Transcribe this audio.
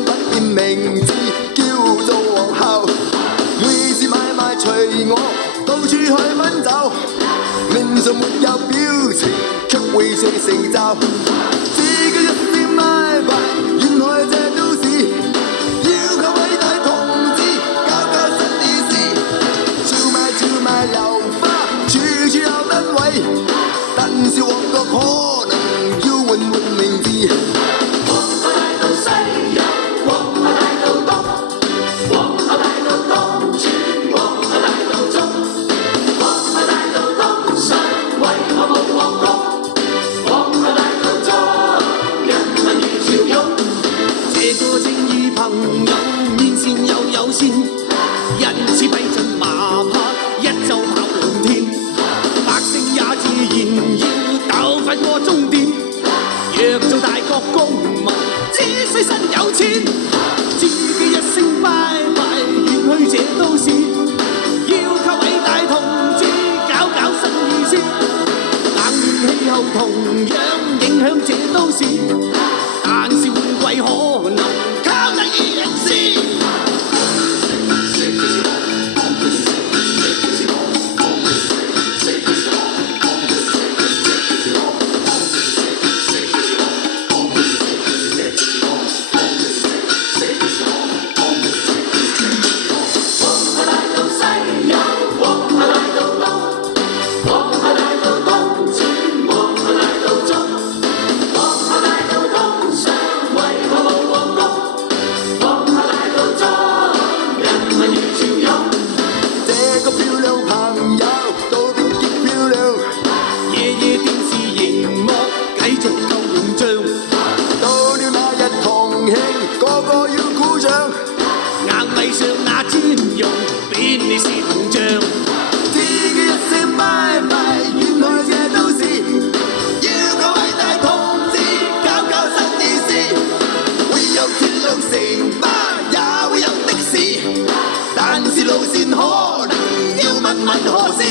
想不變名字叫做皇后，每次買賣隨我到處去奔走，面上沒有表情，卻會最成就。自己一聲拜拜，原來這都市要靠偉大同志搞搞新意思。超賣流花，處處有燈位，但是旺角可能要換名字。朋友面善又友善，因此揮盡馬匹，一周跑2天，百姓也自然要鬥快過終點。若做大國公民，只需身有錢，自己一聲拜拜，遠去這都市，要靠偉大同志搞搞新意思。冷暖氣候同樣影響這都市，但是換季可能靠第二人士。個個要鼓掌，硬幣上那專用便利是銅像。自己一聲拜拜，原來這都市要靠偉大同志搞搞新意思。會有鐵路城巴，也會有的士，但是路線可能要問何時。